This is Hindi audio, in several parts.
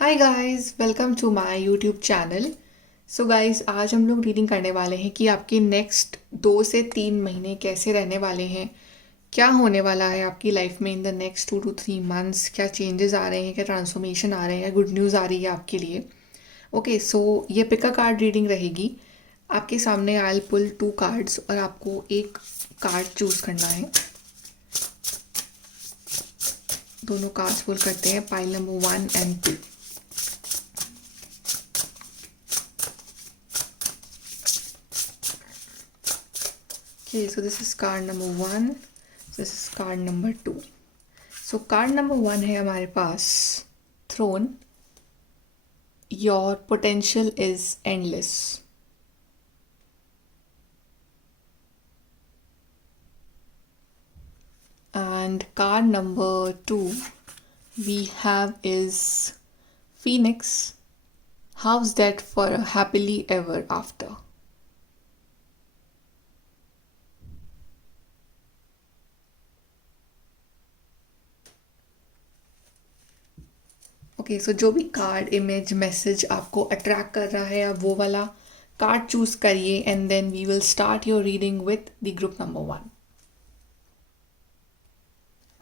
Hi guys, welcome to my YouTube channel. So guys, आज हम लोग रीडिंग करने वाले हैं कि आपके नेक्स्ट 2 से 3 महीने कैसे रहने वाले हैं। क्या होने वाला है आपकी लाइफ में इन द नेक्स्ट 2 to 3 months। क्या चेंजेस आ रहे हैं, क्या ट्रांसफॉर्मेशन आ रहे हैं, या गुड न्यूज़ आ रही है आपके लिए। ओके, सो ये पिक अ कार्ड रीडिंग रहेगी। आपके सामने आई विल पुल 2 कार्ड्स और आपको एक कार्ड चूज़ करना है। दोनों कार्ड्स पुल करते हैं, pile number 1 and 2। Okay, so this is card number 1, this is card number 2। So card number 1 है हमारे पास throne। Your potential is endless। And card number 2 we have is Phoenix। How's that for a happily ever after। Okay, so जो भी कार्ड इमेज मैसेज आपको अट्रैक्ट कर रहा है, आप वो वाला कार्ड चूज करिए and then we will start your reading with the group number 1।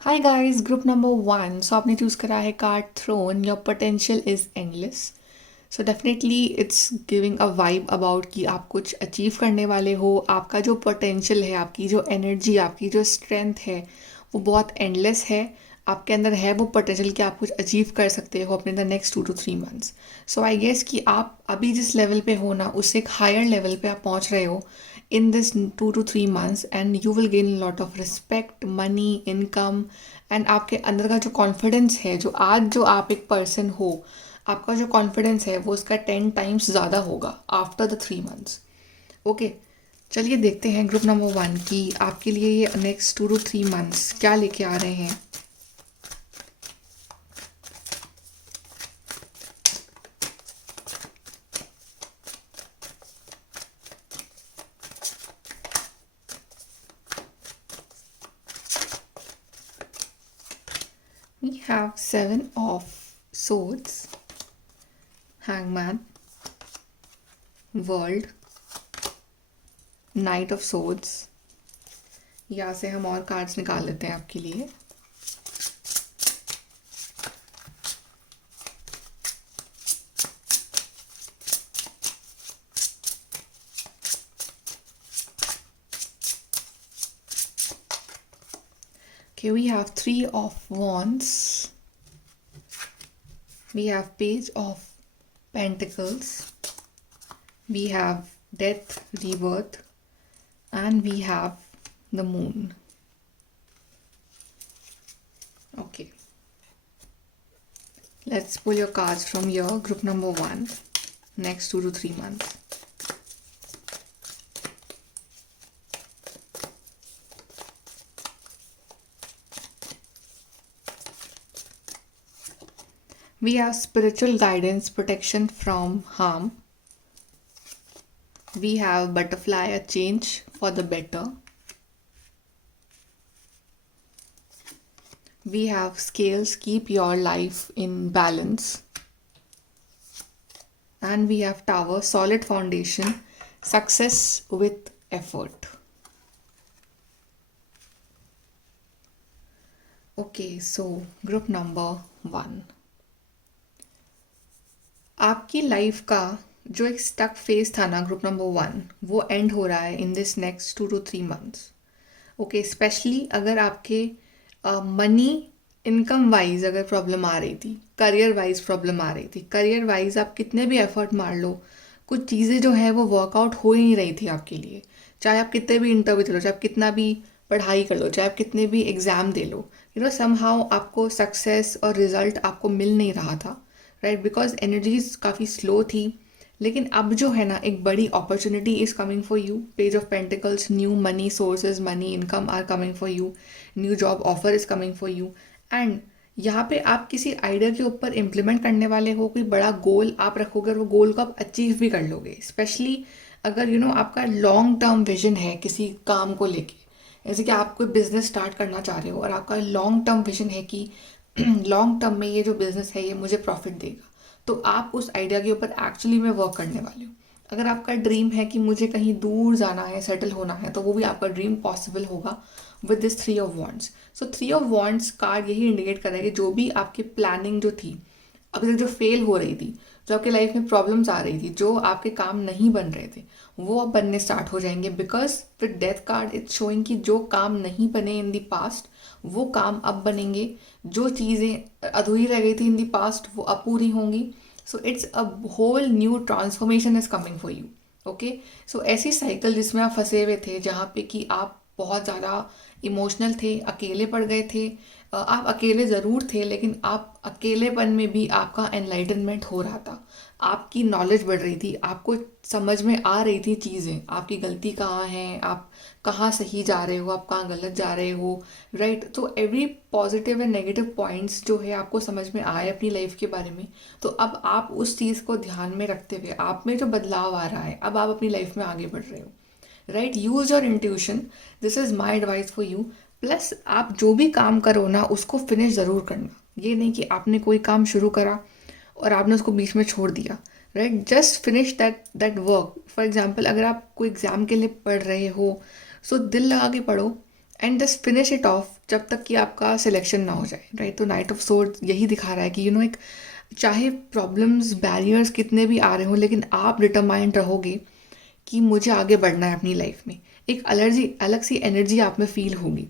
Hi guys, group number 1। So आपने चूज करा है card throne. Your potential is endless. So definitely it's giving a vibe about कि आप कुछ अचीव करने वाले हो। आपका जो पोटेंशियल है, आपकी जो एनर्जी, आपकी जो स्ट्रेंथ है, वो बहुत एंडलेस है। आपके अंदर है वो पोटेंशियल कि आप कुछ अचीव कर सकते हो अपने the next 2 to 3 months। So I guess कि आप अभी जिस लेवल पे हो ना, उससे एक हायर लेवल पे आप पहुंच रहे हो in this 2 to 3 months, and you will gain a lot of respect, money, income। And आपके अंदर का जो कॉन्फिडेंस है, जो आज जो आप एक पर्सन हो, आपका जो कॉन्फिडेंस है वो उसका 10 times ज़्यादा होगा आफ्टर द 3 months। ओके, चलिए देखते हैं ग्रुप नंबर 1 की आपके लिए ये नेक्स्ट 2 to 3 months क्या लेके आ रहे हैं। We have 7 of Swords, Hangman, World, Knight of Swords। यहाँ से हम और कार्ड्स निकाल लेते हैं आपके लिए। Okay, we have 3 of Wands, we have Page of Pentacles, we have Death, Rebirth, and we have the Moon। Okay, let's pull your cards from your group number 1, next 2 to 3 months। We have spiritual guidance, protection from harm. We have butterfly, a change for the better. We have scales, keep your life in balance. And we have tower, solid foundation, success with effort। Okay, so group number 1। आपकी लाइफ का जो एक स्टक फेज था ना, ग्रुप नंबर 1, वो एंड हो रहा है in this next 2 to 3 months। Okay, specially अगर आपके मनी इनकम वाइज अगर प्रॉब्लम आ रही थी, करियर वाइज प्रॉब्लम आ रही थी, करियर वाइज आप कितने भी एफर्ट मार लो, कुछ चीज़ें जो है वो वर्कआउट हो ही नहीं रही थी आपके लिए। चाहे आप कितने भी इंटरव्यू दे लो, चाहे आप कितना भी पढ़ाई कर लो, चाहे आप कितने भी एग्ज़ाम दे लो, समहाउ आपको सक्सेस और रिजल्ट आपको मिल नहीं रहा था, राइट, बिकॉज एनर्जीज काफ़ी स्लो थी। लेकिन अब जो है ना, एक बड़ी opportunity is coming for you. Page of pentacles, new money sources, money income are coming for you, new job offer is coming for you. And यहाँ पे आप किसी आइडिया के ऊपर इम्प्लीमेंट करने वाले हो, कोई बड़ा गोल आप रखोगे और वो गोल को आप अचीव भी कर लोगे। स्पेशली अगर आपका लॉन्ग टर्म विजन है किसी काम को लेके, जैसे कि आप कोई बिजनेस स्टार्ट करना चाह रहे हो और आपका लॉन्ग टर्म विजन है कि लॉन्ग टर्म में ये जो बिजनेस है ये मुझे प्रॉफिट देगा, तो आप उस आइडिया के ऊपर एक्चुअली में वर्क करने वाले हो। अगर आपका ड्रीम है कि मुझे कहीं दूर जाना है, सेटल होना है, तो वो भी आपका ड्रीम पॉसिबल होगा with this 3 of wands. So 3 of wands card यही इंडिकेट कर रहा है कि जो भी आपकी प्लानिंग जो थी अभी तक, जो फेल हो रही थी, जो आपके लाइफ में प्रॉब्लम्स आ रही थी, जो आपके काम नहीं बन रहे थे, वो अब बनने स्टार्ट हो जाएंगे। Because with death card it's showing कि जो काम नहीं बने इन दी पास्ट, वो काम अब बनेंगे। जो चीज़ें अधूरी रह गई थी इन दी पास्ट, वो अब पूरी होंगी। So it's a whole new transformation is coming for you. Okay, so ऐसी साइकिल जिसमें आप फंसे हुए थे, जहाँ पे कि आप बहुत ज़्यादा इमोशनल थे, अकेले पड़ गए थे। आप अकेले ज़रूर थे, लेकिन आप अकेलेपन में भी आपका एनलाइटनमेंट हो रहा था। आपकी नॉलेज बढ़ रही थी, आपको समझ में आ रही थी चीज़ें, आपकी गलती कहाँ है, आप कहाँ सही जा रहे हो, आप कहाँ गलत जा रहे हो, राइट। तो every positive and negative points जो है आपको समझ में आए अपनी लाइफ के बारे में। तो अब आप उस चीज़ को ध्यान में रखते हुए, आप में जो बदलाव आ रहा है, अब आप अपनी लाइफ में आगे बढ़ रहे हो, right. Use your intuition, this is my advice for you. Plus आप जो भी काम करो ना, उसको फिनिश ज़रूर करना। ये नहीं कि आपने कोई काम शुरू करा और आपने उसको बीच में छोड़ दिया, right. Just finish that work. For example, अगर आप कोई एग्ज़ाम के लिए पढ़ रहे हो, सो दिल लगा के पढ़ो and just finish it of जब तक कि आपका सिलेक्शन ना हो जाए, राइट। तो नाइट ऑफ सोर्ड्स यही दिखा रहा है कि एक चाहे प्रॉब्लम्स, बैरियर्स कितने भी आ रहे हो, लेकिन आप डिटरमाइंड रहोगे कि मुझे आगे बढ़ना है अपनी लाइफ में। एक अलग सी एनर्जी आप में फील होगी,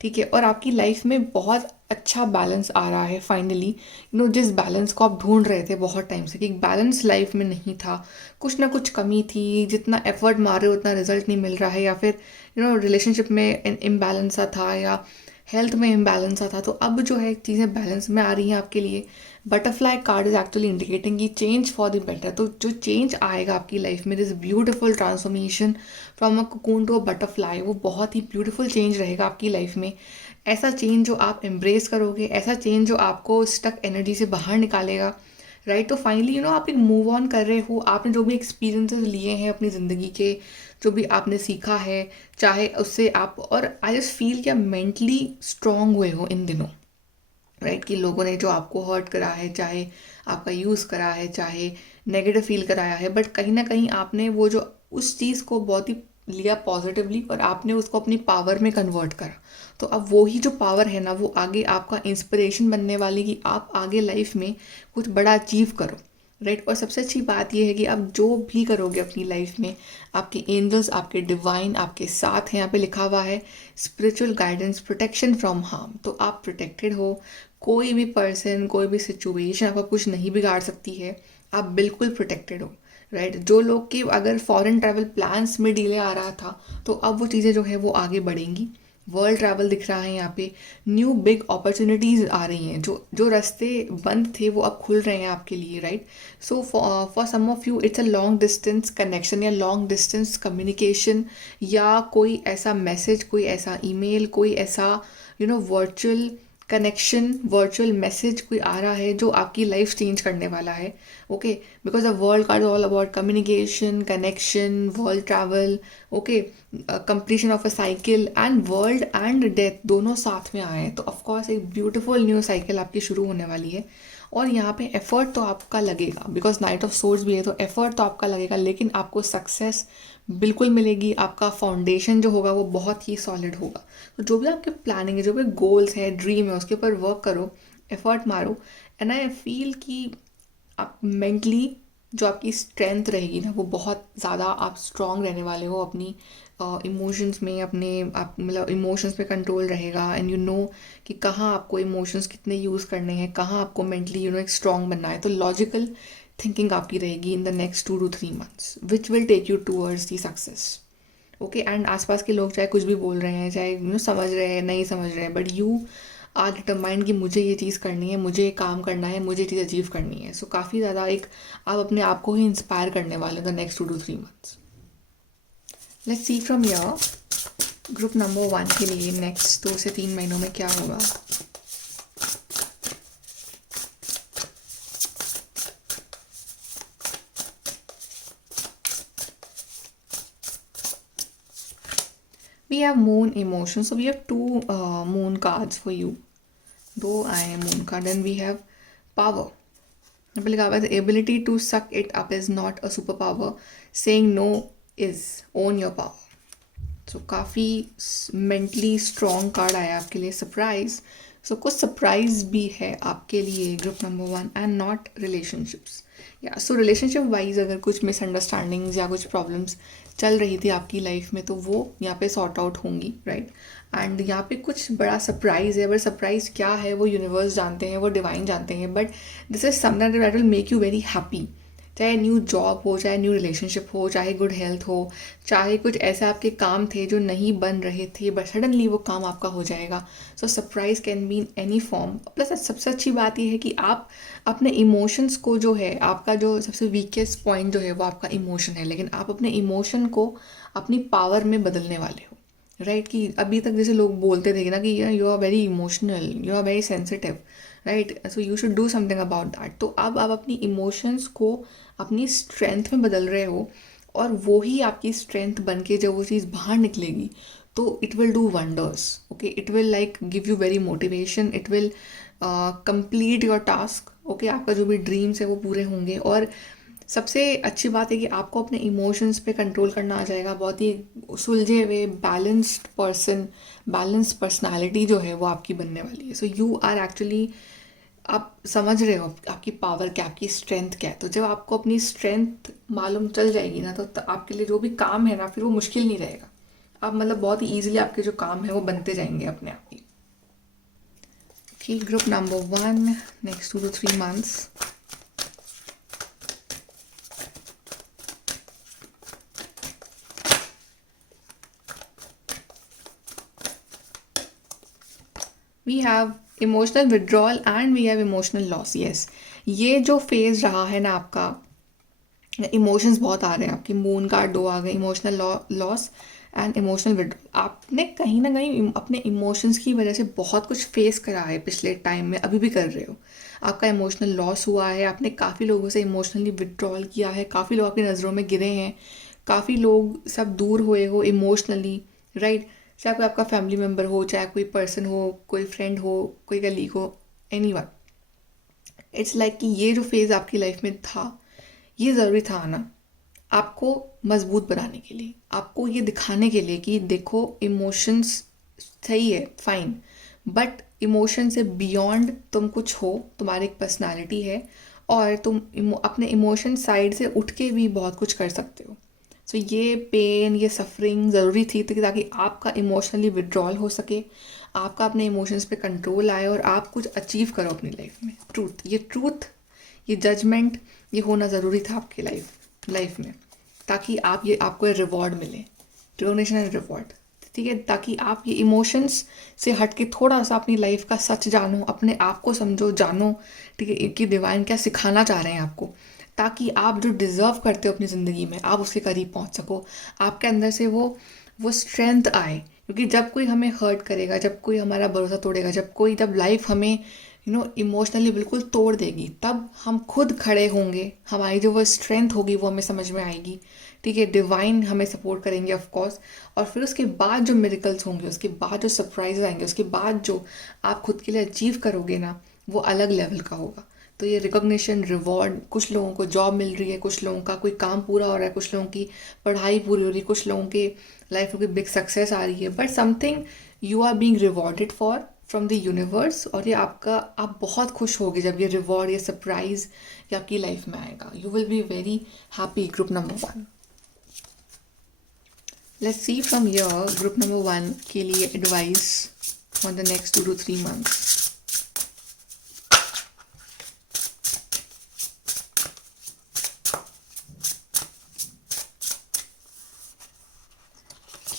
ठीक है। और आपकी लाइफ में बहुत अच्छा बैलेंस आ रहा है फाइनली। जिस बैलेंस को आप ढूंढ रहे थे बहुत टाइम से, कि एक बैलेंस लाइफ में नहीं था, कुछ ना कुछ कमी थी, जितना एफर्ट मार रहे हो उतना रिजल्ट नहीं मिल रहा है, या फिर रिलेशनशिप में इम्बैलेंस सा था, या हेल्थ में इम्बैलेंस सा था। तो अब जो है चीज़ें बैलेंस में आ रही हैं आपके लिए। Butterfly card is actually indicating कि चेंज फॉर द बेटर। तो जो चेंज आएगा आपकी लाइफ में, this beautiful transformation from a cocoon to a butterfly, वो बहुत ही ब्यूटिफुल चेंज रहेगा आपकी लाइफ में। ऐसा चेंज जो आप एम्ब्रेस करोगे, ऐसा चेंज जो आपको स्टक एनर्जी से बाहर निकालेगा, राइट। तो फाइनली आप एक मूव ऑन कर रहे हो। आपने जो भी एक्सपीरियंसेस लिए हैं अपनी ज़िंदगी के, जो भी आपने सीखा है, चाहे उससे आप, और आई जस्ट फील कि आप मेंटली स्ट्रांग हुए हो इन दिनों, राइट। कि लोगों ने जो आपको हर्ट करा है, चाहे आपका यूज़ करा है, चाहे नेगेटिव फील कराया है, बट कहीं ना कहीं आपने वो जो उस चीज़ को बहुत ही लिया पॉजिटिवली, और आपने उसको अपनी पावर में कन्वर्ट करा। तो अब वो ही जो पावर है ना, वो आगे आपका इंस्पिरेशन बनने वाली, कि आप आगे लाइफ में कुछ बड़ा अचीव करो, राइट। और सबसे अच्छी बात यह है कि आप जो भी करोगे अपनी लाइफ में, आपके एंजल्स, आपके डिवाइन आपके साथ हैं। यहाँ पे लिखा हुआ है spiritual guidance, protection from harm. तो आप प्रोटेक्टेड हो। कोई भी पर्सन, कोई भी सिचुएशन आपका कुछ नहीं बिगाड़ सकती है। आप बिल्कुल प्रोटेक्टेड हो, राइट। जो लोग के अगर फॉरेन ट्रैवल प्लान्स में डिले आ रहा था, तो अब वो चीज़ें जो है वो आगे बढ़ेंगी। वर्ल्ड ट्रैवल दिख रहा है यहाँ पे। न्यू बिग अपॉर्चुनिटीज़ आ रही हैं। जो जो रास्ते बंद थे वो अब खुल रहे हैं आपके लिए, right. So for some of you it's a long distance connection, या लॉन्ग डिस्टेंस कम्युनिकेशन, या कोई ऐसा मैसेज, कोई ऐसा ईमेल, कोई ऐसा वर्चुअल कनेक्शन, वर्चुअल मैसेज कोई आ रहा है जो आपकी लाइफ चेंज करने वाला है। Okay, because the world card is all about communication, connection, world travel, okay, completion of a cycle, and world and death दोनों साथ में आए हैं। तो ऑफकोर्स एक ब्यूटीफुल न्यू साइकिल आपकी शुरू होने वाली है। और यहाँ पे एफर्ट तो आपका लगेगा, बिकॉज नाइट ऑफ सोर्ड्स भी है, तो एफर्ट तो आपका लगेगा, लेकिन आपको सक्सेस बिल्कुल मिलेगी। आपका फाउंडेशन जो होगा वो बहुत ही सॉलिड होगा। तो जो भी आपके प्लानिंग है, जो भी गोल्स है, ड्रीम है, उसके ऊपर वर्क करो, एफर्ट मारो। एंड आई फील कि आप मेंटली जो आपकी स्ट्रेंथ रहेगी ना, वो बहुत ज़्यादा आप स्ट्रॉन्ग रहने वाले हो अपनी इमोशंस में। अपने आप मतलब इमोशंस पे कंट्रोल रहेगा, एंड कि कहाँ आपको इमोशंस कितने यूज़ करने हैं, कहाँ आपको मेंटली एक स्ट्रॉन्ग बनना है। तो लॉजिकल थिंकिंग आपकी रहेगी in the next 2 to 3 months, which will take you towards the success. Okay, and आसपास के लोग चाहे कुछ भी बोल रहे हैं, चाहे समझ रहे हैं, नहीं समझ रहे हैं, बट यू आर डिटरमाइंड कि मुझे ये चीज़ करनी है, मुझे ये काम करना है, मुझे ये चीज़ अचीव करनी है। सो काफ़ी ज़्यादा एक आप अपने आप को ही इंस्पायर करने वाले the next 2 to 3 months। Let's see from your group number 1 के लिए नेक्स्ट 2 से 3 महीनों में क्या होगा। We have moon emotions, so we have two moon cards for you. दो आए हैं moon card, and we have power, पे लिखा हुआ है ability to suck it up is not a super power, saying no is own your power. So काफ़ी मेंटली स्ट्रॉन्ग कार्ड आया आपके लिए, सरप्राइज। सो कुछ सरप्राइज भी है आपके लिए group number 1 and not relationships. या सो रिलेशनशिप वाइज अगर कुछ मिसअंडरस्टैंडिंग्स या कुछ प्रॉब्लम्स चल रही थी आपकी लाइफ में तो वो यहाँ पे सॉर्ट आउट होंगी, राइट। एंड यहाँ पे कुछ बड़ा सरप्राइज है, बट सरप्राइज क्या है वो यूनिवर्स जानते हैं, वो डिवाइन जानते हैं, but this is something that will make you very happy. चाहे न्यू जॉब हो, चाहे न्यू रिलेशनशिप हो, चाहे गुड हेल्थ हो, चाहे कुछ ऐसे आपके काम थे जो नहीं बन रहे थे बट सडनली वो काम आपका हो जाएगा। So surprise can be in any form. Plus सबसे अच्छी बात यह है कि आप अपने इमोशंस को, जो है आपका जो सबसे वीकेस्ट पॉइंट जो है वो आपका इमोशन है, लेकिन आप अपने इमोशन को अपनी पावर में बदलने वाले हो, राइट। कि अभी तक जैसे लोग बोलते थे ना कि you are very emotional, you are very sensitive, right, so you should do something about that. तो अब आप अपनी इमोशंस को अपनी स्ट्रेंथ में बदल रहे हो, और वो ही आपकी स्ट्रेंथ बन के जब वो चीज़ बाहर निकलेगी तो it will do wonders. Okay, it will like give you very motivation, it will complete your task. Okay, आपका जो भी ड्रीम्स है वो पूरे होंगे। और सबसे अच्छी बात है कि आपको अपने इमोशंस पे कंट्रोल करना आ जाएगा। बहुत ही सुलझे हुए बैलेंस्ड पर्सन, बैलेंस्ड पर्सनालिटी जो है वो आपकी बनने वाली है। सो यू आर एक्चुअली, आप समझ रहे हो आपकी पावर क्या, आपकी स्ट्रेंथ क्या है। तो जब आपको अपनी स्ट्रेंथ मालूम चल जाएगी ना, तो आपके लिए जो भी काम है ना फिर वो मुश्किल नहीं रहेगा। आप मतलब बहुत ही ईजिली आपके जो काम है वो बनते जाएंगे अपने आप ही। Okay, group number 1, next 2 to 3 months। We have emotional withdrawal and we have emotional loss. Yes, ये जो फेज रहा है ना आपका, इमोशंस बहुत आ रहे हैं, आपकी मून कार्ड 2 आ गए, emotional loss and emotional withdrawal. आपने कहीं ना कहीं अपने इमोशंस की वजह से बहुत कुछ फेस करा है पिछले टाइम में, अभी भी कर रहे हो। आपका इमोशनल लॉस हुआ है, आपने काफ़ी लोगों से इमोशनली विड्रॉल किया है, काफ़ी लोग आपकी नज़रों में गिरे हैं, काफ़ी लोग सब दूर हुए हो इमोशनली, राइट। चाहे कोई आपका फैमिली मेम्बर हो, चाहे कोई पर्सन हो, कोई फ्रेंड हो, कोई कलीग हो, एनीवन। इट्स लाइक कि ये जो फेज़ आपकी लाइफ में था ये ज़रूरी था आना, आपको मजबूत बनाने के लिए, आपको ये दिखाने के लिए कि देखो इमोशंस सही है, फाइन, बट इमोशन से बियॉन्ड तुम कुछ हो, तुम्हारी एक पर्सनालिटी है, और तुम अपने इमोशन साइड से उठ के भी बहुत कुछ कर सकते हो। सो ये पेन, ये सफरिंग ज़रूरी थी ताकि आपका इमोशनली विड्रॉल हो सके, आपका अपने इमोशंस पे कंट्रोल आए और आप कुछ अचीव करो अपनी लाइफ में। ट्रूथ, ये जजमेंट, ये होना ज़रूरी था आपकी लाइफ में, ताकि आपको रिवॉर्ड मिले, रिकॉग्निशन एंड रिवॉर्ड, ठीक है। ताकि आप ये इमोशंस से हट के थोड़ा सा अपनी लाइफ का सच जानो, अपने आप को समझो, जानो, ठीक है, कि डिवाइन क्या सिखाना चाह रहे हैं आपको, ताकि आप जो डिज़र्व करते हो अपनी ज़िंदगी में आप उसके करीब पहुंच सको, आपके अंदर से वो स्ट्रेंथ आए। क्योंकि जब कोई हमें हर्ट करेगा, जब कोई हमारा भरोसा तोड़ेगा, जब लाइफ हमें इमोशनली बिल्कुल तोड़ देगी, तब हम खुद खड़े होंगे, हमारी जो वो स्ट्रेंथ होगी वो हमें समझ में आएगी, ठीक है। डिवाइन हमें सपोर्ट करेंगे ऑफ कोर्स, और फिर उसके बाद जो मिरेकल्स होंगे, उसके बाद जो सरप्राइज आएंगे, उसके बाद जो आप खुद के लिए अचीव करोगे ना, वो अलग लेवल का होगा। तो ये रिकॉग्निशन, रिवॉर्ड, कुछ लोगों को जॉब मिल रही है, कुछ लोगों का कोई काम पूरा हो रहा है, कुछ लोगों की पढ़ाई पूरी हो रही है, कुछ लोगों के लाइफ में कोई बिग सक्सेस आ रही है, but something you are being rewarded for from the universe. और ये आप बहुत खुश होगे जब ये रिवॉर्ड, ये सरप्राइज ये आपकी लाइफ में आएगा। You will be very happy. Group number 1, let's see from your group number 1 के लिए advice for the next 2 to 3 months।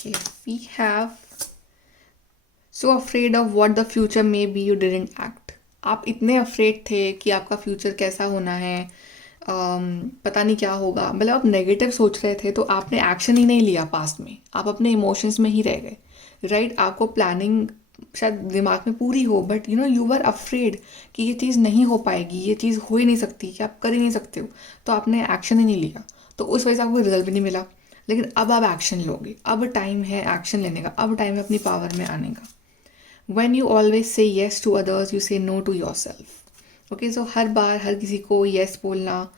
Okay, we have so afraid of what the future may be, you didn't act। आप इतने अफ्रेड थे कि आपका फ्यूचर कैसा होना है, पता नहीं क्या होगा, मतलब आप नेगेटिव सोच रहे थे, तो आपने एक्शन ही नहीं लिया पास्ट में, आप अपने इमोशंस में ही रह गए, राइट। आपको प्लानिंग शायद दिमाग में पूरी हो, बट यू वर अफ्रेड कि ये चीज़ नहीं हो पाएगी, ये चीज़ हो ही नहीं सकती, कि आप कर ही नहीं सकते हो, तो आपने एक्शन ही नहीं लिया, तो उस वजह से आपको रिजल्ट भी नहीं मिला। लेकिन अब आप एक्शन लोगे, अब टाइम है एक्शन लेने का, अब टाइम है अपनी पावर में आने का। When you always say yes to others, you say no to yourself। Okay, so हर बार हर किसी को यस बोलना,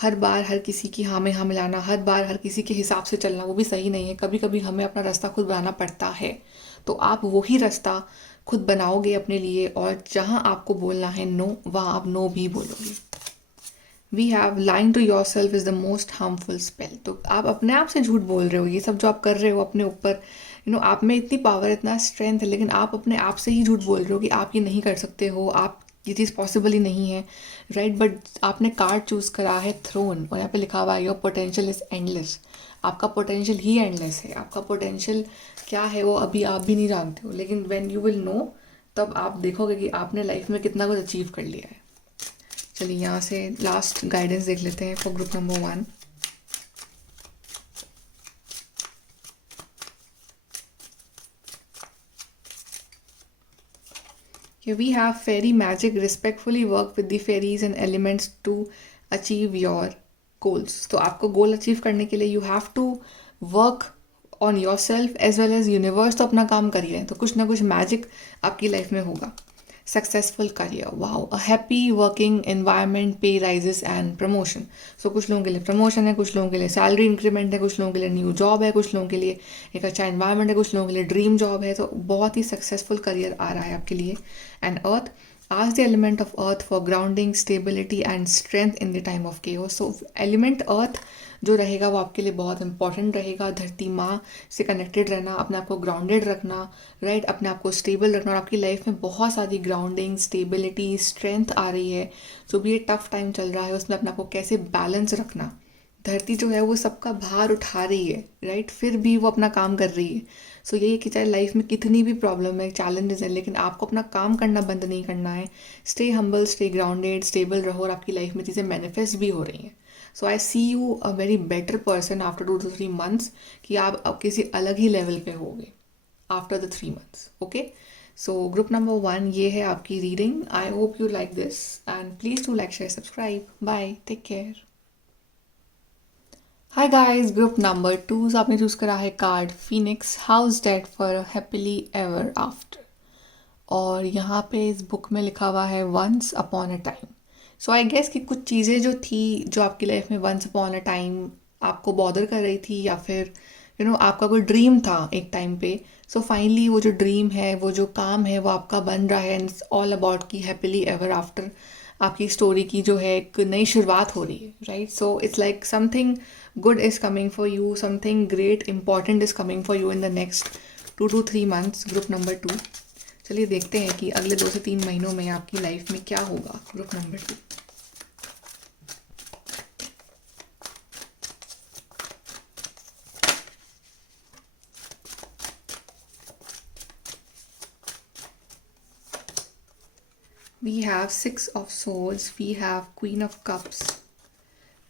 हर बार हर किसी की हाँ में हाँ मिलाना, हर बार हर किसी के हिसाब से चलना, वो भी सही नहीं है। कभी कभी हमें अपना रास्ता खुद बनाना पड़ता है। तो आप वही रास्ता खुद बनाओगे अपने लिए, और जहाँ आपको बोलना है नो, वहाँ आप नो भी बोलोगे। We have lying to yourself is the most harmful spell. तो आप अपने आप से झूठ बोल रहे हो। ये सब जो आप कर रहे हो अपने ऊपर, आप में इतनी पावर, इतना स्ट्रेंथ है, लेकिन आप अपने आप से ही झूठ बोल रहे हो कि आप ये नहीं कर सकते हो, आप ये चीज़ पॉसिबल ही नहीं है, राइट। बट आपने कार्ड चूज़ करा है थ्रोन, और यहाँ पे लिखा हुआ है योर पोटेंशियल इज़ एंडलेस। आपका पोटेंशियल ही एंडलेस है। आपका पोटेंशियल क्या है वो अभी आप भी नहीं जानते हो, लेकिन व्हेन यू विल नो, तब आप देखोगे कि आपने लाइफ में कितना कुछ अचीव कर लिया है। चलिए यहाँ से लास्ट गाइडेंस देख लेते हैं for group number 1। Here we have fairy magic. Respectfully work with the fairies and elements to achieve your goals. तो आपको गोल अचीव करने के लिए you have to work on yourself as well as universe. तो अपना काम कर ही रहे हैं, तो कुछ ना कुछ मैजिक आपकी लाइफ में होगा। Successful career, wow, a happy working environment, पे राइजेस एंड प्रमोशन। सो कुछ लोगों के लिए प्रमोशन है, कुछ लोगों के लिए सैलरी इंक्रीमेंट है, कुछ लोगों के लिए न्यू जॉब है, कुछ लोगों के लिए एक अच्छा एनवायरनमेंट है, कुछ लोगों के लिए ड्रीम जॉब है। तो बहुत ही सक्सेसफुल करियर आ रहा है आपके लिए। And earth, ask the element of earth for grounding, stability and strength in the time of chaos. So element earth जो रहेगा वो आपके लिए बहुत इंपॉर्टेंट रहेगा। धरती माँ से कनेक्टेड रहना, अपने आप को ग्राउंडेड रखना, राइट, अपने आप को स्टेबल रखना। और आपकी लाइफ में बहुत सारी ग्राउंडिंग, स्टेबिलिटी, स्ट्रेंथ आ रही है। जो भी ये टफ टाइम चल रहा है उसमें अपने आप को कैसे बैलेंस रखना। धरती जो है वो सबका भार उठा रही है, राइट, फिर भी वो अपना काम कर रही है। सो यही है कि चाहे लाइफ में कितनी भी प्रॉब्लम है, चैलेंजेस है, लेकिन आपको अपना काम करना बंद नहीं करना है। Stay humble, stay grounded, stable रहो, और आपकी लाइफ में चीज़ें मैनिफेस्ट भी हो रही हैं। So I see you a very better person after 2 to 3 months, कि आप अब किसी अलग ही लेवल पे होगे after the 3 months। Okay, so group number 1 ये है आपकी reading. I hope you like this, and please to like, share, subscribe. Bye, take care. Hi guys, group number 2 से आपने चूज़ करा है card phoenix, house date for happily ever after. और यहाँ पे इस बुक में लिखा हुआ है once upon a time. So I guess कि कुछ चीज़ें जो थी, जो आपकी लाइफ में वंस अपॉन अ टाइम आपको बॉदर कर रही थी, या फिर आपका कोई ड्रीम था एक टाइम पे। सो फाइनली वो जो ड्रीम है, वो जो काम है, वो आपका बन रहा है, एंड इट्स ऑल अबाउट की हैप्पीली एवर आफ्टर। आपकी स्टोरी की जो है एक नई शुरुआत हो रही है, right. So it's like something good is coming for you, something great important is coming for you in the next 2 to 3 months, group number 2। चलिए देखते हैं कि अगले 2 से 3 महीनों में आपकी लाइफ में क्या होगा, group number 2। We have 6 of Swords, we have Queen of Cups,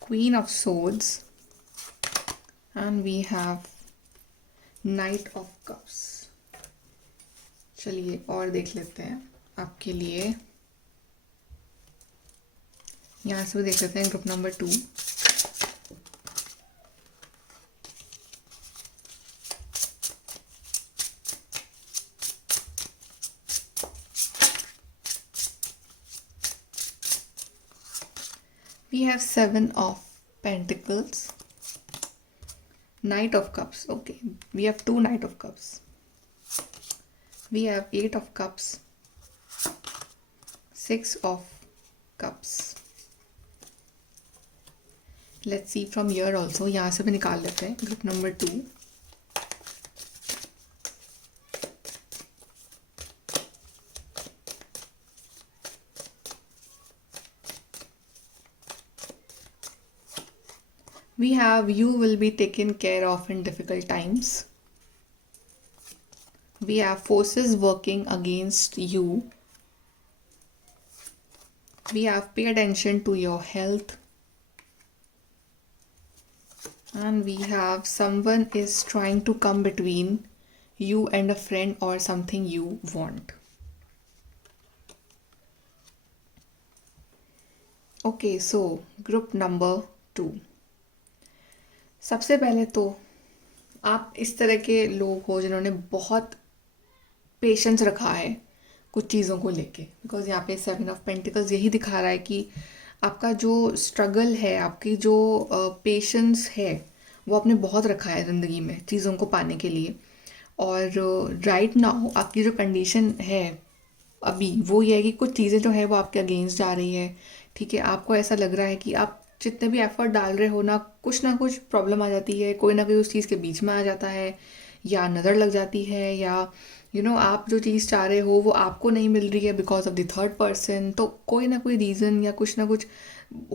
Queen of Swords, and we have Knight of Cups। चलिए और देख लेते हैं आपके लिए। यहाँ से भी देख लेते हैं group number 2। We have 7 of Pentacles, Knight of Cups. Okay, we have 2 Knight of Cups. We have 8 of Cups, 6 of Cups. Let's see from here also. यहाँ से भी निकाल लेते हैं group number 2। We have you will be taken care of in difficult times. We have forces working against you. We have pay attention to your health. And we have someone is trying to come between you and a friend or something you want. Okay, so group number 2। सबसे पहले तो आप इस तरह के लोग हो जिन्होंने बहुत पेशेंस रखा है, कुछ चीज़ों को लेके, बिकॉज यहाँ पे 7 ऑफ पेंटिकल्स यही दिखा रहा है कि आपका जो स्ट्रगल है, आपकी जो पेशेंस है, वो आपने बहुत रखा है ज़िंदगी में चीज़ों को पाने के लिए। और राइट नाउ आपकी जो कंडीशन है अभी वो ये है कि कुछ चीज़ें जो है वो आपके अगेंस्ट जा रही है। ठीक है, आपको ऐसा लग रहा है कि आप जितने भी एफर्ट डाल रहे हो ना कुछ प्रॉब्लम आ जाती है, कोई ना कोई उस चीज़ के बीच में आ जाता है, या नज़र लग जाती है, या आप जो चीज़ चाह रहे हो वो आपको नहीं मिल रही है because of the third person. तो कोई ना कोई रीज़न या कुछ ना कुछ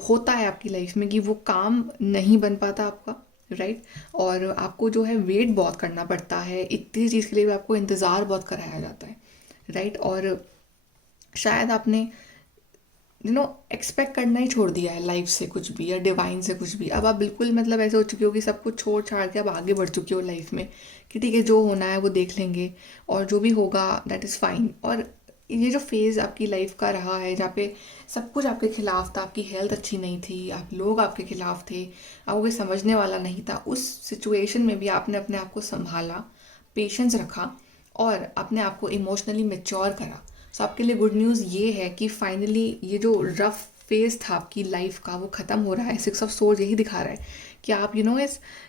होता है आपकी लाइफ में कि वो काम नहीं बन पाता आपका, राइट। और आपको जो है वेट बहुत करना पड़ता है, इतनी चीज़ के लिए भी आपको इंतज़ार बहुत कराया जाता है, राइट। और शायद आपने एक्सपेक्ट करना ही छोड़ दिया है लाइफ से कुछ भी, या डिवाइन से कुछ भी। अब आप बिल्कुल मतलब ऐसे हो चुके हो कि सब कुछ छोड़ छाड़ के अब आगे बढ़ चुके हो लाइफ में, कि ठीक है जो होना है वो देख लेंगे, और जो भी होगा दैट इज़ फाइन। और ये जो फेज़ आपकी लाइफ का रहा है जहाँ पे सब कुछ आपके खिलाफ था, आपकी हेल्थ अच्छी नहीं थी, आप लोग आपके खिलाफ थे, आपको कोई समझने वाला नहीं था, उस सिचुएशन में भी आपने अपने आप को संभाला, पेशेंस रखा, और अपने आप को इमोशनली मेच्योर करा। सो आपके लिए गुड न्यूज़ ये है कि फाइनली ये जो रफ फेज़ था आपकी लाइफ का वो ख़त्म हो रहा है। 6 ऑफ सोर्ड्स यही दिखा रहा है कि आप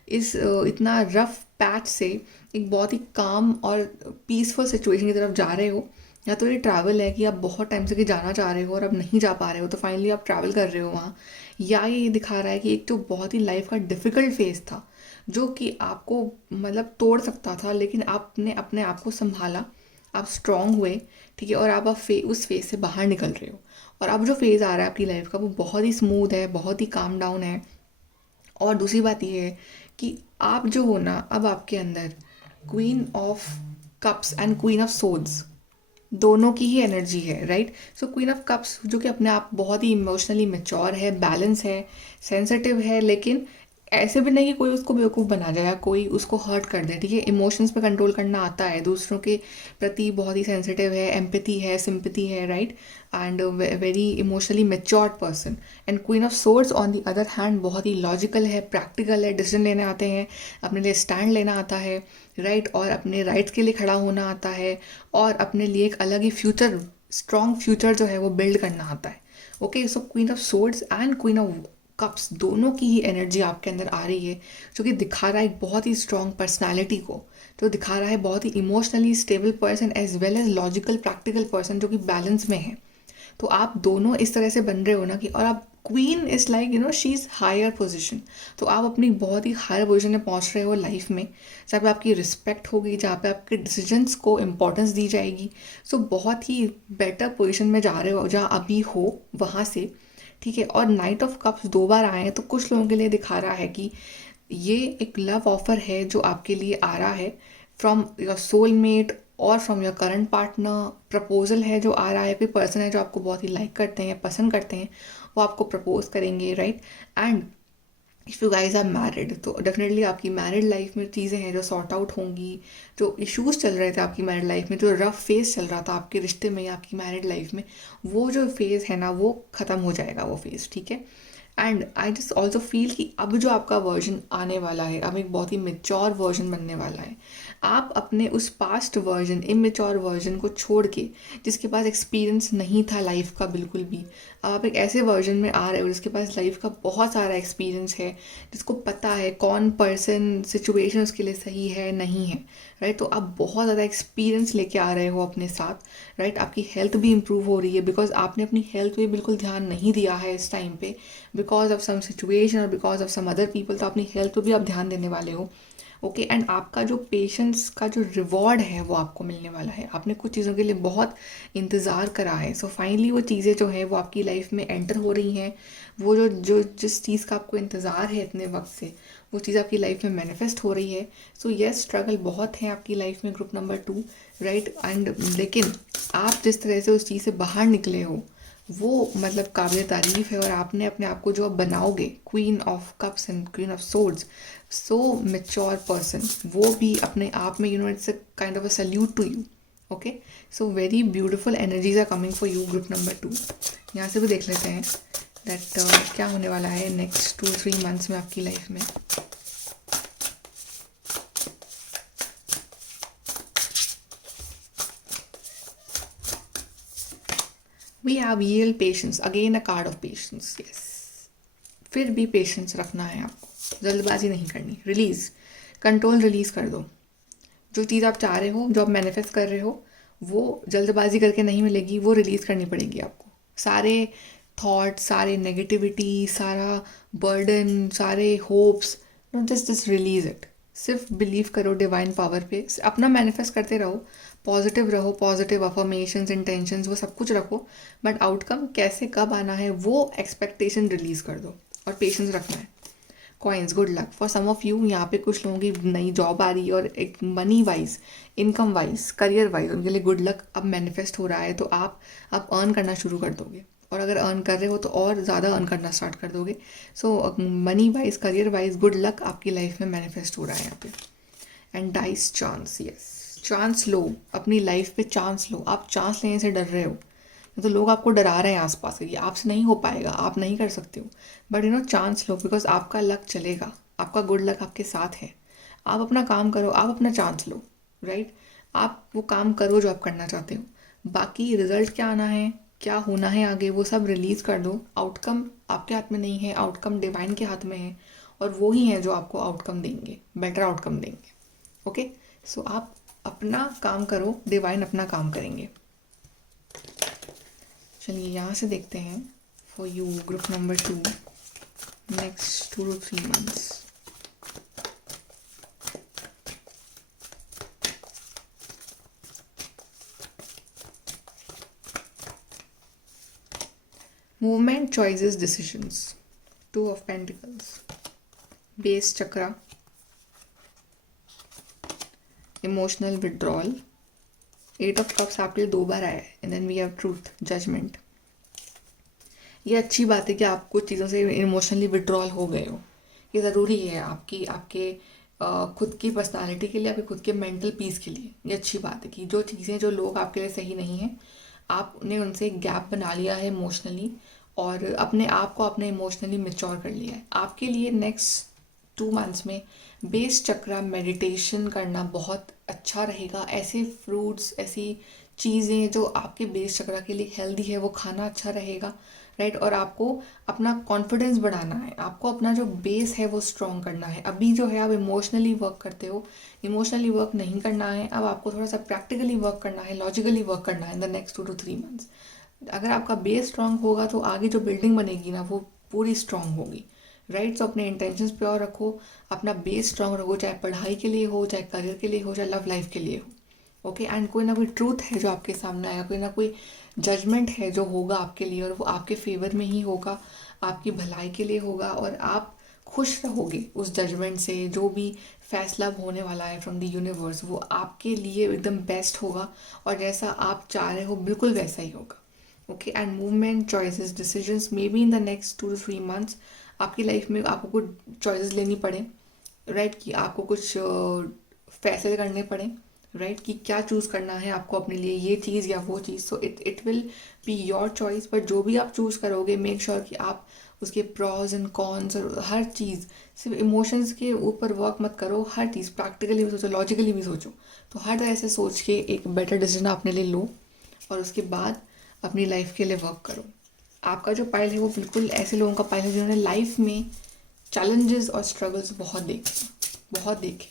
इस इतना रफ पैच से एक बहुत ही काम और पीसफुल सिचुएशन की तरफ जा रहे हो। या तो ये ट्रैवल है कि आप बहुत टाइम से कि जाना चाह रहे हो और अब नहीं जा पा रहे हो, तो फाइनली आप ट्रैवल कर रहे हो वहाँ। या ये दिखा रहा है कि एक तो बहुत ही लाइफ का डिफ़िकल्ट फेज़ था जो कि आपको मतलब तोड़ सकता था, लेकिन आपने अपने आप को संभाला, आप स्ट्रांग हुए, ठीक है, और आप उस फेज़ से बाहर निकल रहे हो। और अब जो फेज़ आ रहा है आपकी लाइफ का वो बहुत ही स्मूथ है, बहुत ही काम डाउन है। और दूसरी बात ये है कि आप जो हो ना, अब आपके अंदर queen of cups and queen of swords दोनों की ही एनर्जी है, right. So queen of cups जो कि अपने आप बहुत ही इमोशनली मेच्योर है, बैलेंस है, सेंसिटिव है, लेकिन ऐसे भी नहीं कि कोई उसको बेवकूफ़ बना जाए या कोई उसको हर्ट कर दे, ठीक है। इमोशंस पे कंट्रोल करना आता है, दूसरों के प्रति बहुत ही सेंसिटिव है, एम्पैथी है, सिंपैथी है, right. And very emotionally matured person. And queen of swords on the other hand बहुत ही लॉजिकल है, प्रैक्टिकल है, डिसीजन लेने आते हैं, अपने लिए स्टैंड लेना आता है, राइट, और अपने राइट्स के लिए खड़ा होना आता है, और अपने लिए एक अलग ही फ्यूचर, स्ट्रॉन्ग फ्यूचर जो है वो बिल्ड करना आता है। Okay, so queen of swords and queen of cups दोनों की ही एनर्जी आपके अंदर आ रही है, जो कि दिखा रहा है एक बहुत ही स्ट्रॉन्ग पर्सनालिटी को, जो दिखा रहा है बहुत ही emotionally stable person as well as logical practical person जो कि बैलेंस में है। तो आप दोनों इस तरह से बन रहे हो ना कि, और आप queen is like she is higher position. तो आप अपनी बहुत ही हायर पोजिशन में पहुंच रहे हो लाइफ में, जहाँ पे आपकी रिस्पेक्ट होगी, जहाँ पे आपके डिसीजंस को इम्पोर्टेंस दी जाएगी। सो बहुत ही बेटर पोजिशन में जा रहे हो जहाँ अभी हो वहाँ से, ठीक है। और नाइट ऑफ कप्स 2 बार आए हैं, तो कुछ लोगों के लिए दिखा रहा है कि ये एक लव ऑफर है जो आपके लिए आ रहा है फ्रॉम योर सोलमेट और from your current partner. Proposal है जो आ रहा है, कोई पर्सन है जो आपको बहुत ही लाइक करते हैं, पसंद करते हैं, वो आपको प्रपोज करेंगे, right. And if you guys are married, तो डेफिनेटली आपकी मैरिड लाइफ में चीज़ें हैं जो सॉर्ट आउट होंगी। जो इश्यूज़ चल रहे थे आपकी मैरिड लाइफ में, जो रफ फेज़ चल रहा था आपके रिश्ते में या आपकी मैरिड लाइफ में, वो जो फेज़ है ना वो ख़त्म हो जाएगा, वो फेज़, ठीक है। And I just also feel कि अब जो आपका वर्जन आने वाला है, अब एक बहुत ही मेच्योर वर्जन बनने वाला है। आप अपने उस पास्ट वर्जन, इमेच्योर वर्जन को छोड़ के, जिसके पास एक्सपीरियंस नहीं था लाइफ का बिल्कुल भी, आप एक ऐसे वर्जन में आ रहे हो जिसके पास लाइफ का बहुत सारा एक्सपीरियंस है, जिसको पता है कौन पर्सन सिचुएशन उसके लिए सही है नहीं है, राइट। तो आप बहुत ज़्यादा एक्सपीरियंस लेके आ रहे हो अपने साथ, राइट। आपकी हेल्थ भी इम्प्रूव हो रही है, बिकॉज आपने अपनी हेल्थ पे बिल्कुल ध्यान नहीं दिया है इस टाइम पे, बिकॉज ऑफ सम सिचुएशन और because of some other people. तो अपनी हेल्थ पे भी आप ध्यान देने वाले हो, ओके। एंड आपका जो पेशेंस का जो रिवॉर्ड है वो आपको मिलने वाला है। आपने कुछ चीज़ों के लिए बहुत इंतज़ार करा है, सो फाइनली वो चीज़ें जो है वो आपकी लाइफ में एंटर हो रही हैं। वो जो जो जिस चीज़ का आपको इंतज़ार है इतने वक्त से, वो चीज़ आपकी लाइफ में मैनिफेस्ट हो रही है। सो यस, स्ट्रगल बहुत है आपकी लाइफ में, ग्रुप नंबर 2, राइट। एंड लेकिन आप जिस तरह से उस चीज़ से बाहर निकले हो वो मतलब काबिल तारीफ़ है। और आपने अपने आप को जो आप बनाओगे queen of cups and queen of swords, so mature person, वो भी अपने आप में it's a kind of a salute to you, okay. So very beautiful energies are coming for you, group number 2। यहाँ से भी देख लेते हैं दैट क्या होने वाला है नेक्स्ट 2-3 मंथ्स में आपकी लाइफ में। We have yield patience, again a card of patience, yes. फिर भी पेशेंस रखना है आपको, जल्दबाजी नहीं करनी। रिलीज़, कंट्रोल रिलीज़ कर दो। जो चीज़ आप चाह रहे हो, जो आप मैनिफेस्ट कर रहे हो, वो जल्दबाजी करके नहीं मिलेगी, वो रिलीज़ करनी पड़ेगी आपको। सारे थॉट, सारे नेगेटिविटी, सारा बर्डन, सारे hopes, not just release it. सिर्फ बिलीव करो डिवाइन पावर पे, अपना मैनिफेस्ट करते रहो, पॉजिटिव रहो, पॉजिटिव अफर्मेशंस, इंटेंशंस, वो सब कुछ रखो, बट आउटकम कैसे कब आना है वो एक्सपेक्टेशन रिलीज कर दो, और पेशेंस रखना है। Coins, good luck for some of you. यहाँ पे कुछ लोगों की नई जॉब आ रही है और एक money wise, income wise, career wise उनके लिए गुड लक अब मैनिफेस्ट हो रहा है, तो आप अर्न करना शुरू कर दोगे, और अगर अर्न कर रहे हो तो और ज़्यादा अर्न करना स्टार्ट कर दोगे। So money wise, career wise good luck आपकी लाइफ में मैनिफेस्ट हो रहा है यहाँ पे। And dice, chance, yes, chance लो, अपनी लाइफ पे चांस लो। आप चांस लेने से डर रहे हो, तो लोग आपको डरा रहे हैं आसपास, ये आपसे नहीं हो पाएगा, आप नहीं कर सकते हो, बट चांस लो, बिकॉज आपका लक चलेगा, आपका गुड लक आपके साथ है। आप अपना काम करो, आप अपना चांस लो, राइट। आप वो काम करो जो आप करना चाहते हो, बाकी रिजल्ट क्या आना है, क्या होना है आगे, वो सब रिलीज़ कर दो। आउटकम आपके हाथ में नहीं है, आउटकम डिवाइन के हाथ में है, और वो ही है जो आपको आउटकम देंगे, बेटर आउटकम देंगे। ओके, सो आप अपना काम करो, डिवाइन अपना काम करेंगे। चलिए यहाँ से देखते हैं for you group number 2, next 2 to 3 months। Movement, choices, decisions, 2 of Pentacles, base chakra, emotional withdrawal, 8 of Cups आपके लिए 2 बार आया है, and then we have truth, judgement. ये अच्छी बात है कि आप कुछ चीज़ों से इमोशनली विड्रॉल हो गए हो, ये ज़रूरी है आपके खुद की पर्सनालिटी के लिए, आपके खुद के मेंटल पीस के लिए। ये अच्छी बात है कि जो चीज़ें, जो लोग आपके लिए सही नहीं हैं, आपने उनसे एक गैप बना लिया है इमोशनली, और अपने आप को आपने इमोशनली मेच्योर कर लिया है। आपके लिए नेक्स्ट 2 months में बेस चक्रा मेडिटेशन करना बहुत अच्छा रहेगा। ऐसे फ्रूट्स, ऐसी चीज़ें जो आपके बेस चक्रा के लिए हेल्दी है, वो खाना अच्छा रहेगा, राइट। और आपको अपना कॉन्फिडेंस बढ़ाना है, आपको अपना जो बेस है वो स्ट्रॉन्ग करना है। अभी जो है आप इमोशनली वर्क करते हो, इमोशनली वर्क नहीं करना है, अब आपको थोड़ा सा प्रैक्टिकली वर्क करना है, लॉजिकली वर्क करना है इन द नेक्स्ट 2 to 3 months। अगर आपका बेस स्ट्रॉन्ग होगा तो आगे जो बिल्डिंग बनेगी ना, वो पूरी स्ट्रॉन्ग होगी, राइट। तो अपने इंटेंशंस प्योर रखो, अपना बेस स्ट्रॉन्ग रखो, चाहे पढ़ाई के लिए हो, चाहे करियर के लिए हो, चाहे लव लाइफ के लिए हो। ओके, एंड कोई ना कोई ट्रूथ है जो आपके सामने आएगा, कोई ना कोई जजमेंट है जो होगा आपके लिए, और वो आपके फेवर में ही होगा, आपकी भलाई के लिए होगा, और आप खुश रहोगे उस जजमेंट से। जो भी फैसला होने वाला है फ्रॉम द यूनिवर्स, वो आपके लिए एकदम बेस्ट होगा, और जैसा आप चाह रहे हो बिल्कुल वैसा ही होगा। Okay, and movement, choices, decisions, may be in the next 2 to 3 months आपकी लाइफ में आपको कुछ चॉइसेस लेनी पड़े, राइट, कि आपको कुछ फैसले करने पड़े, राइट, कि क्या चूज़ करना है आपको अपने लिए, ये चीज़ या वो चीज़। So it will be your choice, but जो भी आप चूज़ करोगे, मेक श्योर कि आप उसके प्रॉज एंड कॉन्स और हर चीज़, सिर्फ इमोशंस के ऊपर वर्क मत करो, हर चीज़ प्रैक्टिकली भी सोचो, लॉजिकली भी सोचो। तो हर तरह से सोच के एक बेटर डिसीजन अपने लिए लो, और उसके बाद अपनी लाइफ के लिए वर्क करो। आपका जो पाइल है वो बिल्कुल ऐसे लोगों का पाइल है जिन्होंने लाइफ में चैलेंजेस और स्ट्रगल्स बहुत देखे।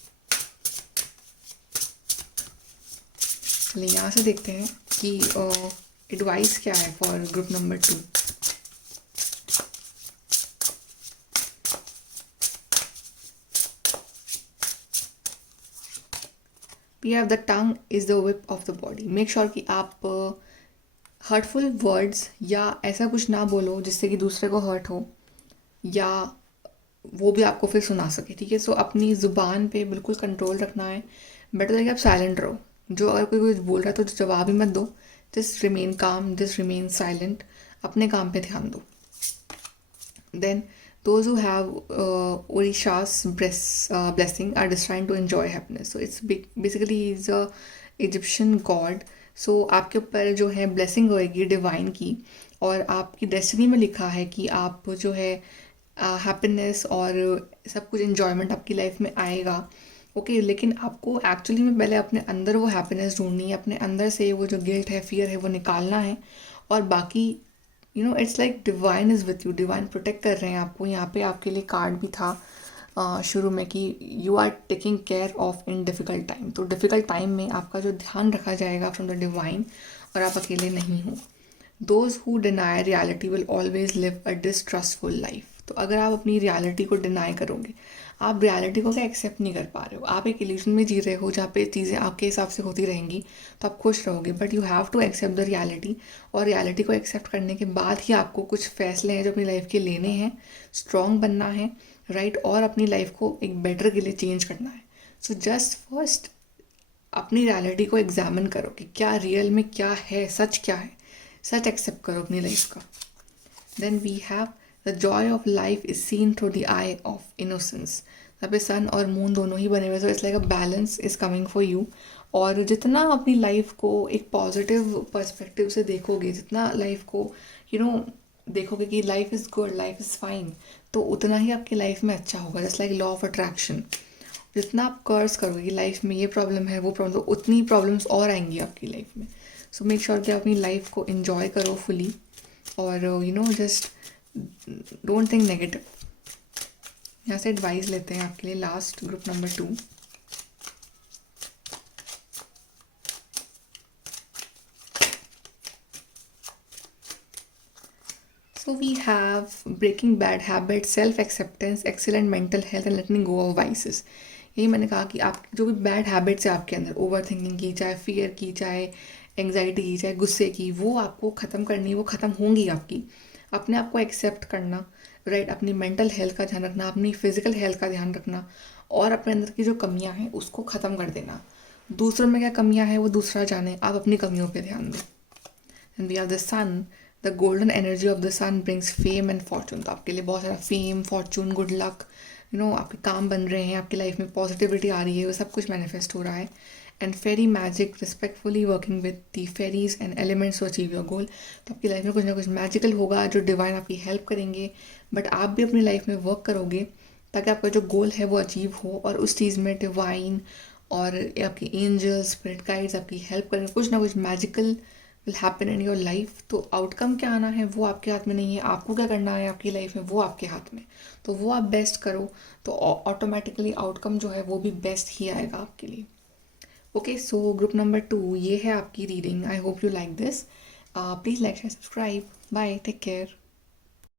चलिए यहाँ से देखते हैं कि एडवाइस क्या है for group number 2। We have the tongue is the whip of the body. Make sure कि आप हर्टफुल वर्ड्स या ऐसा कुछ ना बोलो जिससे कि दूसरे को हर्ट हो, या वो भी आपको फिर सुना सके, ठीक है। सो अपनी ज़ुबान पे बिल्कुल कंट्रोल रखना है। बेटर है कि आप साइलेंट रहो, जो अगर कोई कुछ बोल रहा है तो जवाब ही मत दो, just remain calm, just remain silent, अपने काम पे ध्यान दो। Then those who have Orisha's blessing are destined to enjoy happiness. So it's basically he's a Egyptian god. So आपके ऊपर जो है ब्लेसिंग होएगी डिवाइन की, और आपकी डेस्टिनी में लिखा है कि आप जो है हैप्पीनेस और सब कुछ इन्जॉयमेंट आपकी लाइफ में आएगा। ओके, लेकिन आपको एक्चुअली में पहले अपने अंदर वो हैप्पीनेस ढूंढनी है, अपने अंदर से वो जो गिल्ट है, फियर है, वो निकालना है, और बाकी it's like divine is with you, divine protect कर रहे हैं आपको। यहाँ पे आपके लिए कार्ड भी था शुरू में कि you are taking care of in difficult time. तो डिफ़िकल्ट टाइम में आपका जो ध्यान रखा जाएगा फ्रॉम द डिवाइन, और आप अकेले नहीं हो। Those who deny reality will always live a distrustful life. तो अगर आप अपनी रियलिटी को डिनाई करोगे, आप रियलिटी को क्या एक्सेप्ट नहीं कर पा रहे हो, आप एक इल्यूजन में जी रहे हो जहाँ पे चीज़ें आपके हिसाब से होती रहेंगी, तो आप खुश रहोगे। But you have to accept the reality, और रियलिटी को एक्सेप्ट करने के बाद ही आपको कुछ फैसले हैं जो अपनी लाइफ के लेने हैं, स्ट्रॉन्ग बनना है, राइट, और अपनी लाइफ को एक बेटर के लिए चेंज करना है। सो जस्ट फर्स्ट अपनी रियलिटी को एग्जामिन करो कि क्या रियल में क्या है, सच क्या है, सच एक्सेप्ट करो अपनी लाइफ का। Then we have the joy of life is seen through the eye of innocence. यहाँ पे सन और मून दोनों ही बने हुए, so it's like a balance is coming for you. और जितना अपनी लाइफ को एक पॉजिटिव पर्सपेक्टिव से देखोगे, जितना लाइफ को देखोगे कि life is good, life is fine, तो उतना ही आपकी लाइफ में अच्छा होगा। Just like law of attraction, जितना आप कर्स करोगे लाइफ में, ये प्रॉब्लम है वो प्रॉब्लम, तो उतनी प्रॉब्लम्स और आएंगी आपकी लाइफ में। सो मेक श्योर कि आप अपनी लाइफ को इन्जॉय करो फुली, और जस्ट डोंट थिंक नेगेटिव। यहाँ से एडवाइस लेते हैं आपके लिए last, group number 2। So we have breaking bad habits, self acceptance, excellent mental health and letting go of vices। यही मैंने कहा कि आप जो भी बैड हैबिट्स है आपके अंदर, ओवर थिंकिंग की, चाहे फियर की, चाहे एंग्जाइटी की, चाहे गुस्से की, वो आपको ख़त्म करनी है, वो ख़त्म होंगी आपकी। अपने आप को एक्सेप्ट करना, राइट, अपनी मेंटल हेल्थ का ध्यान रखना, अपनी फिजिकल हेल्थ का ध्यान रखना, और अपने अंदर की जो कमियां हैं उसको ख़त्म कर देना। दूसरों में क्या कमियां हैं वो दूसरा जाने, आप अपनी कमियों पे ध्यान दें। And we are the sun, the golden energy of the sun brings fame and fortune. तो आपके लिए बहुत सारा फेम, फॉर्चून, गुड लक, आपके काम बन रहे हैं, आपकी लाइफ में पॉजिटिविटी आ रही है, वो सब कुछ मैनिफेस्ट हो रहा है। And fairy magic, respectfully working with the fairies and elements to achieve your goal. तो आपकी लाइफ में कुछ ना कुछ मैजिकल होगा, जो डिवाइन आपकी हेल्प करेंगे, बट आप भी अपनी लाइफ में वर्क करोगे ताकि आपका जो गोल है वो अचीव हो, और उस चीज़ में डिवाइन और आपकी एंजल्स, स्पिरिट गाइड्स आपकी हेल्प करेंगे, कुछ ना कुछ magical will happen in your life. तो आउटकम क्या आना है वो आपके हाथ में नहीं है, आपको क्या करना है आपकी लाइफ में वो आपके हाथ में। तो वो आप बेस्ट करो, तो ऑटोमेटिकली आउटकम जो है वो भी बेस्ट ही आएगा आपके लिए। ओके, सो ग्रुप नंबर 2 ये है आपकी reading. I hope you like this. Please like share subscribe. Bye, take care.